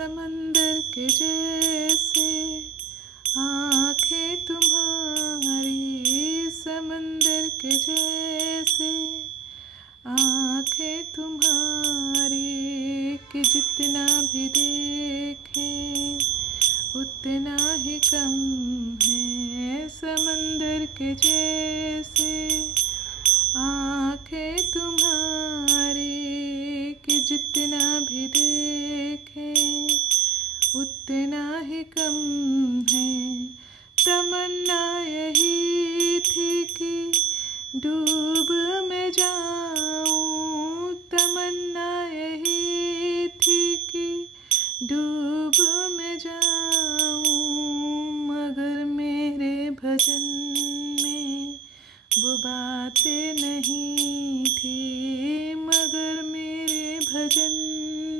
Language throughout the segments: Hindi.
समंदर के जैसे आँखें तुम्हारी, समंदर के जैसे आँखें तुम्हारी, कि जितना भी देखें उतना ही कम है। समंदर के जैसे आँखें तुम्हारी, कि जितना भी देखें उतना ही कम है। तमन्ना यही थी कि डूब मैं जाऊं, तमन्ना यही थी कि डूब मैं जाऊं, मगर मेरे भजन में वो बातें नहीं थी, मगर मेरे भजन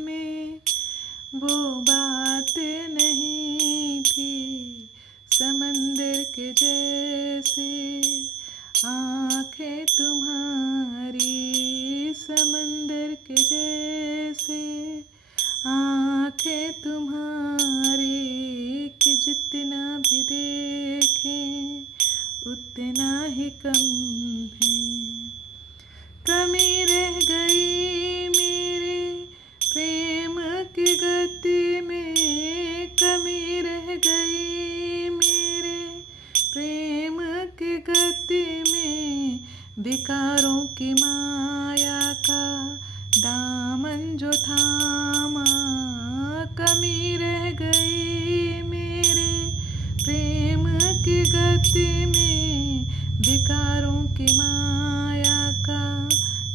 में वो बातें नहीं थी। समंदर के जैसे आँखें तुम्हारी, समंदर के जैसे आँखें तुम्हारी, कि जितना भी देखें उतना ही कम है। कमी रह गई मेरे प्रेम की गति में, कमी रह गई मेरे प्रेम की गति में, विकारों की माया का दामन जो थामा। कमी रह गई मेरे प्रेम की गति में, विकारों की माया का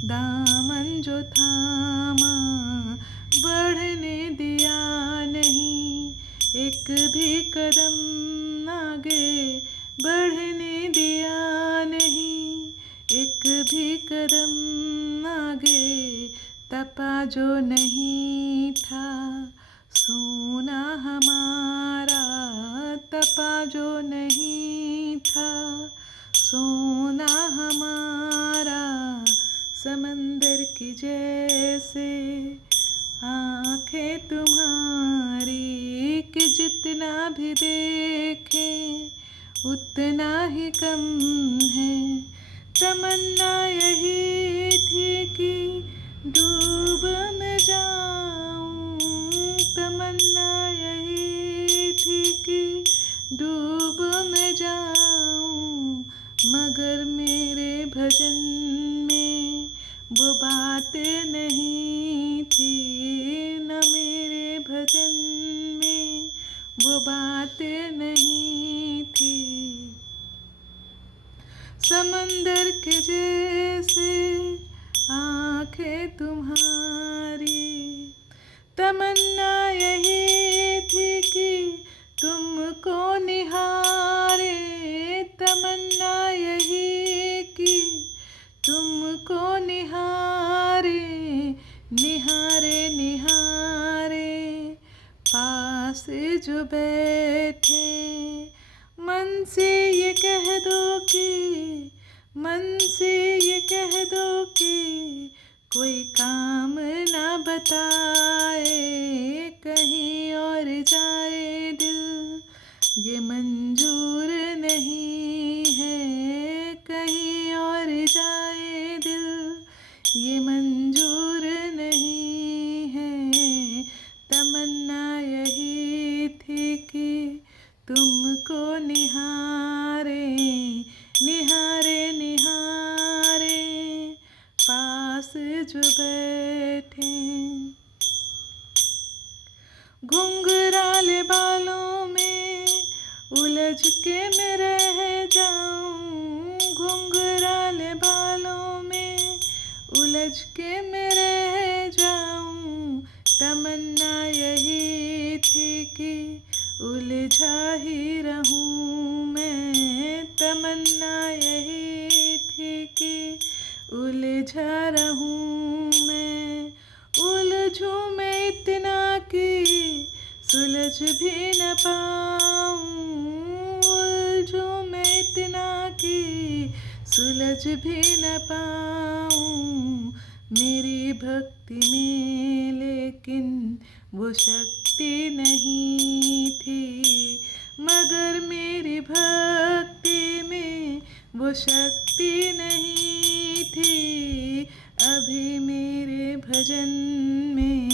दामन जो थामा। बढ़ने दिया नहीं एक भी कदम आगे, बढ़ने दिया नहीं एक भी कदम आगे। तपा जो नहीं था सोना हमारा, तपा जो नहीं था सोना हमारा। समंदर की जैसे आँखें तुम्हारी, कि जितना भी देखें उतना ही कम है। तमन्ना यही थी कि डूब मैं जाऊं, तमन्ना यही थी कि डूब मैं जाऊं, मगर मेरे भजन में वो बातें नहीं थी, न मेरे भजन में वो बातें नहीं थी। समंदर के जैसे आँखें तुम्हारी, तमन्ना यही थी कि तुमको निहारे, तमन्ना यही कि तुमको निहारे, निहारे निहारे पास जो बैठे। मन से ये कह दो कि, मन से ये कह दो कि कोई काम ना बताए, कहीं और जाए दिल ये मंजूर नहीं है, कहीं और जाए दिल ये मंजूर नहीं है। तमन्ना यही थी कि तुमको निहारे, निहारे निहारे पास जो बैठे। घुंघराले बालों में उलझ के मैं रह जाऊं, घुंघराले बालों में उलझ के मैं रह जाऊं। तमन्ना यही थी कि उलझा ही रहूं मैं, तमन्ना यही थी कि उलझा रहूं मैं। उलझूं मैं इतना कि सुलझ भी न पाऊं, उलझूं मैं इतना कि सुलझ भी न पाऊं। मेरी भक्ति भक्ति में, लेकिन वो शक्ति नहीं थी। मगर मेरी भक्ति में वो शक्ति नहीं थी। अभी मेरे भजन में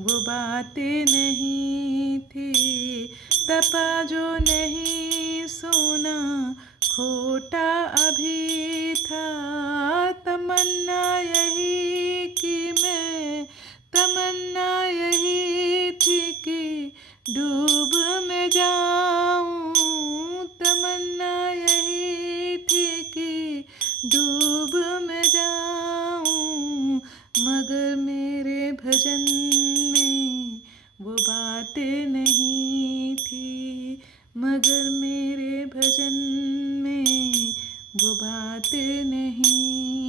वो बातें नहीं थी। तपा जो नहीं सोना खोटा अभी था। तमन्ना यही कि मैं, तमन्ना यही थी कि डूब में जाऊं। तमन्ना यही थी कि डूब में जाऊं। मगर मेरे भजन में वो बातें नहीं थी। मगर मेरे भजन में वो बातें नहीं